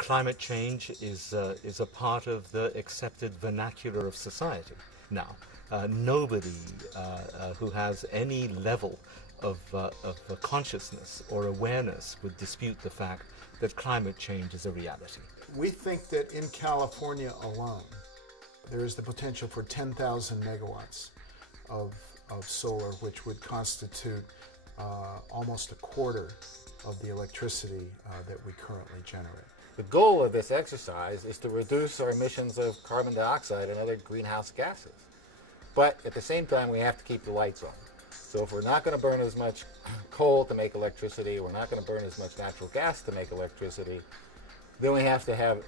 Climate change is a part of the accepted vernacular of society now. Nobody who has any level of consciousness or awareness would dispute the fact that climate change is a reality. We think that in California alone, there is the potential for 10,000 megawatts of solar, which would constitute almost a quarter of the electricity that we currently generate. The goal of this exercise is to reduce our emissions of carbon dioxide and other greenhouse gases. But at the same time, we have to keep the lights on. So if we're not going to burn as much coal to make electricity, we're not going to burn as much natural gas to make electricity, then we have to have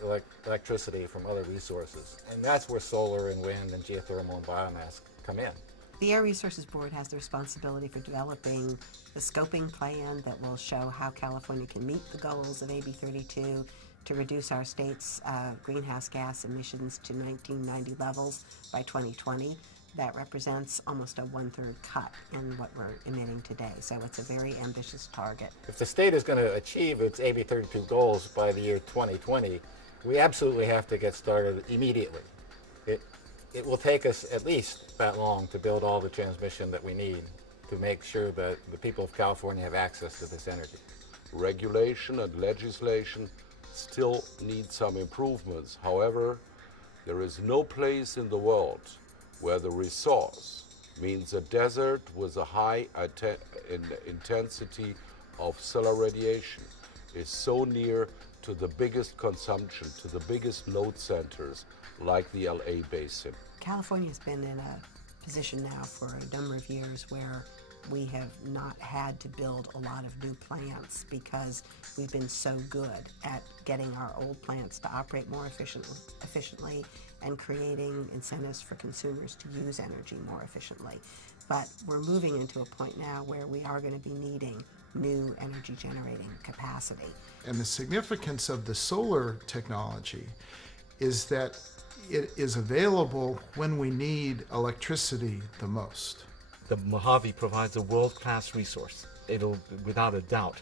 electricity from other resources. And that's where solar and wind and geothermal and biomass come in. The Air Resources Board has the responsibility for developing the scoping plan that will show how California can meet the goals of AB 32 to reduce our state's greenhouse gas emissions to 1990 levels by 2020. That represents almost a one-third cut in what we're emitting today. So it's a very ambitious target. If the state is going to achieve its AB 32 goals by the year 2020, we absolutely have to get started immediately. It will take us at least that long to build all the transmission that we need to make sure that the people of California have access to this energy. Regulation and legislation still need some improvements. However, there is no place in the world where the resource means a desert with a high intensity of solar radiation is so near to the biggest consumption, to the biggest load centers like the LA basin. California's been in a position now for a number of years where we have not had to build a lot of new plants because we've been so good at getting our old plants to operate more efficiently and creating incentives for consumers to use energy more efficiently. But we're moving into a point now where we are going to be needing new energy generating capacity. And the significance of the solar technology is that it is available when we need electricity the most. The Mojave provides a world-class resource. It'll, without a doubt,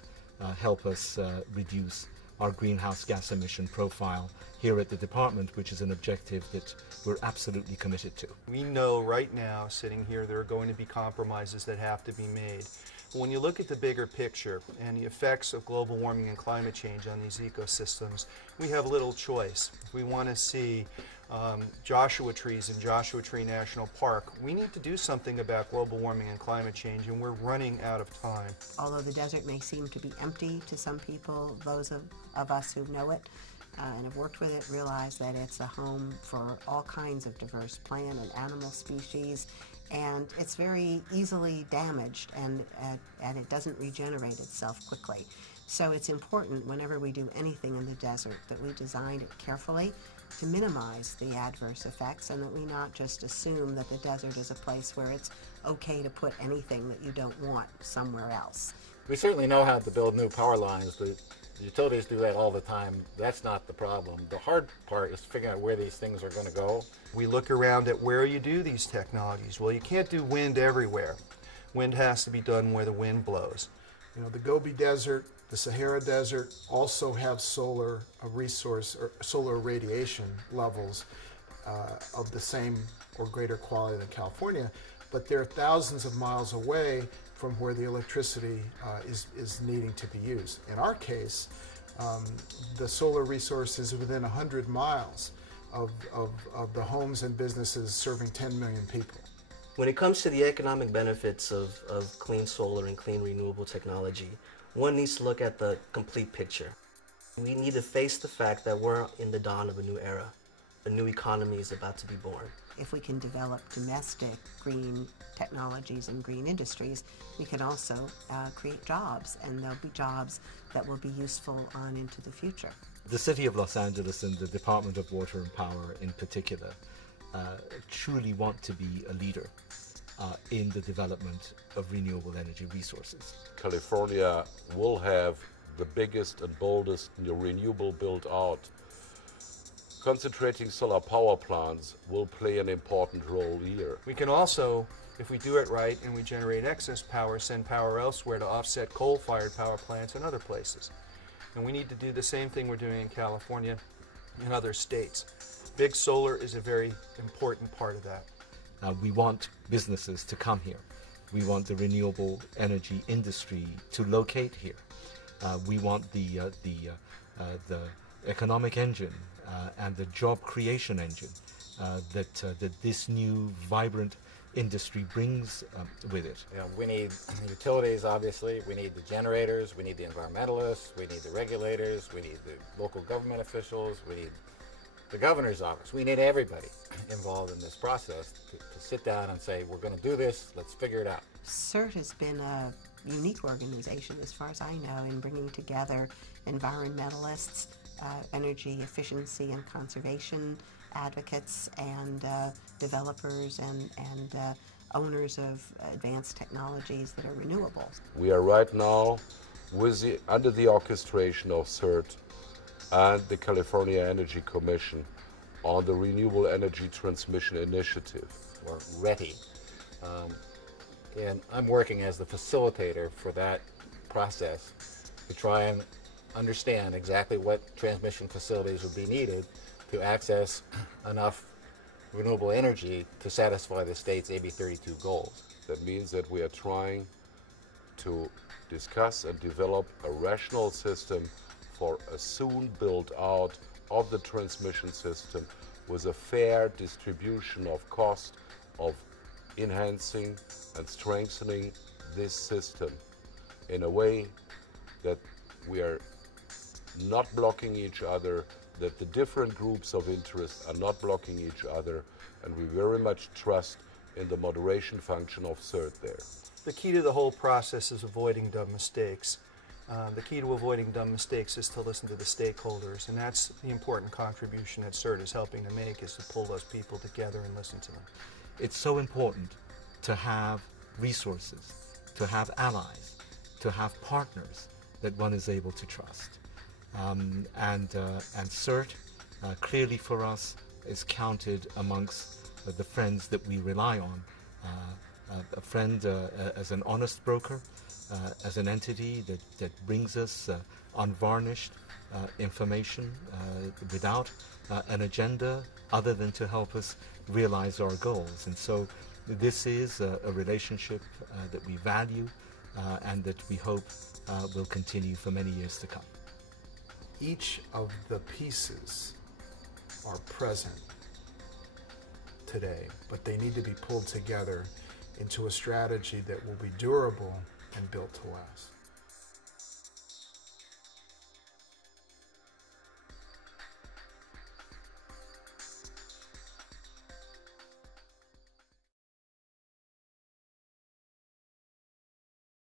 help us reduce our greenhouse gas emission profile here at the department, which is an objective that we're absolutely committed to. We know right now, sitting here, there are going to be compromises that have to be made. When you look at the bigger picture and the effects of global warming and climate change on these ecosystems, we have little choice. If we want to see Joshua trees in Joshua Tree National Park, we need to do something about global warming and climate change, and we're running out of time. Although the desert may seem to be empty to some people, those of us who know it and have worked with it realize that it's a home for all kinds of diverse plant and animal species, and it's very easily damaged, and it doesn't regenerate itself quickly. So it's important whenever we do anything in the desert that we design it carefully to minimize the adverse effects, and that we not just assume that the desert is a place where it's okay to put anything that you don't want somewhere else. We certainly know how to build new power lines. The utilities do that all the time. That's not the problem. The hard part is figuring out where these things are going to go. We look around at where you do these technologies. Well, you can't do wind everywhere. Wind has to be done where the wind blows. You know, the Gobi Desert, the Sahara Desert also have solar resource or solar radiation levels of the same or greater quality than California, but they're thousands of miles away from where the electricity is needing to be used. In our case, the solar resource is within 100 miles of the homes and businesses serving 10 million people. When it comes to the economic benefits of clean solar and clean renewable technology, one needs to look at the complete picture. We need to face the fact that we're in the dawn of a new era. A new economy is about to be born. If we can develop domestic green technologies and green industries, we can also create jobs, and there'll be jobs that will be useful on into the future. The City of Los Angeles and the Department of Water and Power in particular truly want to be a leader in the development of renewable energy resources. California will have the biggest and boldest renewable build out. Concentrating solar power plants will play an important role here. We can also, if we do it right and we generate excess power, send power elsewhere to offset coal-fired power plants in other places. And we need to do the same thing we're doing in California and other states. Big solar is a very important part of that. We want businesses to come here. We want the renewable energy industry to locate here. We want the economic engine and the job creation engine that this new vibrant industry brings with it. You know, we need utilities, obviously. We need the generators. We need the environmentalists. We need the regulators. We need the local government officials. We need the governor's office. We need everybody involved in this process to sit down and say, we're going to do this. Let's figure it out. CERT has been a unique organization, as far as I know, in bringing together environmentalists, energy efficiency and conservation advocates, and developers and owners of advanced technologies that are renewable. We are right now under the orchestration of CERT and the California Energy Commission on the Renewable Energy Transmission Initiative. We're ready. And I'm working as the facilitator for that process to try and understand exactly what transmission facilities would be needed to access enough renewable energy to satisfy the state's AB 32 goals. That means that we are trying to discuss and develop a rational system for a soon built out of the transmission system with a fair distribution of cost of enhancing and strengthening this system in a way that we are not blocking each other, that the different groups of interest are not blocking each other, and we very much trust in the moderation function of CERT there. The key to the whole process is avoiding dumb mistakes. The key to avoiding dumb mistakes is to listen to the stakeholders, and that's the important contribution that CERT is helping to make, is to pull those people together and listen to them. It's so important to have resources, to have allies, to have partners that one is able to trust. And CERT, clearly for us, is counted amongst the friends that we rely on. A friend as an honest broker, as an entity that brings us unvarnished information without an agenda other than to help us realize our goals. And so this is a relationship that we value and that we hope will continue for many years to come. Each of the pieces are present today, but they need to be pulled together into a strategy that will be durable and built to last.